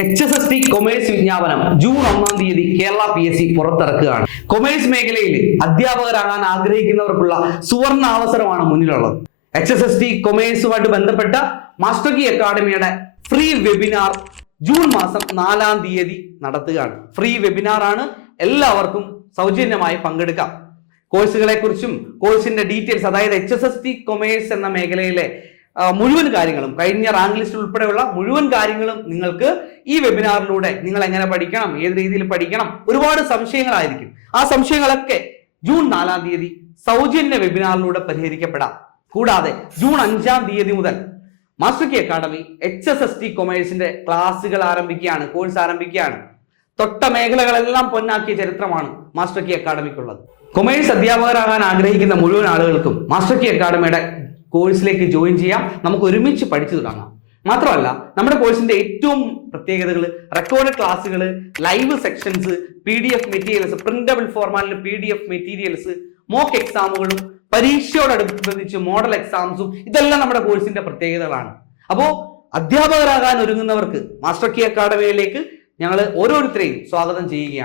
H S S T commerce വിജ്ഞാപനം June ഒന്നാം തീയതി കേരള പി എസ് സി പുറത്തിറക്കുകയാണ്. കൊമേഴ്സ് മേഖലയിൽ അധ്യാപകരാകാൻ ആഗ്രഹിക്കുന്നവർക്കുള്ള സുവർണ അവസരമാണ് മുന്നിലുള്ളത്. എച്ച് എസ് എസ് ടി കൊമേഴ്സുമായിട്ട് ബന്ധപ്പെട്ട മാസ്റ്റർ കി അക്കാഡമിയുടെ ഫ്രീ വെബിനാർ ജൂൺ മാസം നാലാം തീയതി നടത്തുകയാണ്. ഫ്രീ വെബിനാർ ആണ് എല്ലാവർക്കും സൗജന്യമായി പങ്കെടുക്കാം. കോഴ്സുകളെ കുറിച്ചും കോഴ്സിന്റെ ഡീറ്റെയിൽസ് അതായത് H S S T commerce എന്ന മേഖലയിലെ മുഴുവൻ കാര്യങ്ങളും കഴിഞ്ഞ റാങ്ക് ലിസ്റ്റ് ഉൾപ്പെടെയുള്ള മുഴുവൻ കാര്യങ്ങളും നിങ്ങൾക്ക് ഈ വെബിനാറിലൂടെ നിങ്ങൾ എങ്ങനെ പഠിക്കണം ഏത് രീതിയിൽ പഠിക്കണം ഒരുപാട് സംശയങ്ങളായിരിക്കും. ആ സംശയങ്ങളൊക്കെ ജൂൺ നാലാം തീയതി സൗജന്യ വെബിനാറിലൂടെ പരിഹരിക്കപ്പെടാം. കൂടാതെ ജൂൺ അഞ്ചാം തീയതി മുതൽ Master Key academy H S S T കൊമേഴ്സിന്റെ ക്ലാസ്സുകൾ ആരംഭിക്കുകയാണ് കോഴ്സ് ആരംഭിക്കുകയാണ്. തൊട്ട മേഖലകളെല്ലാം പൊന്നാക്കിയ ചരിത്രമാണ് മാസ്റ്റർ കി അക്കാഡമിക്കുള്ളത് കൊമേഴ്സ് അധ്യാപകരാകാൻ ആഗ്രഹിക്കുന്ന മുഴുവൻ ആളുകൾക്കും മാസ്റ്റർ കി അക്കാഡമിയുടെ കോഴ്സിലേക്ക് ജോയിൻ ചെയ്യാം. നമുക്ക് ഒരുമിച്ച് പഠിച്ചു തുടങ്ങാം മാത്രമല്ല നമ്മുടെ കോഴ്സിന്റെ ഏറ്റവും പ്രത്യേകതകൾ റെക്കോർഡ് ക്ലാസ്സുകൾ live sections P D F materials printable ഫോർമാറ്റിൽ P D F materials mock എക്സാമുകളും പരീക്ഷയോടനുബന്ധിച്ച് മോഡൽ എക്സാംസും ഇതെല്ലാം നമ്മുടെ കോഴ്സിന്റെ പ്രത്യേകതകളാണ്. അപ്പോൾ അധ്യാപകരാകാൻ ഒരുങ്ങുന്നവർക്ക് മാസ്റ്റർ കി അക്കാഡമിയിലേക്ക് ഞങ്ങൾ ഓരോരുത്തരെയും സ്വാഗതം ചെയ്യുകയാണ്.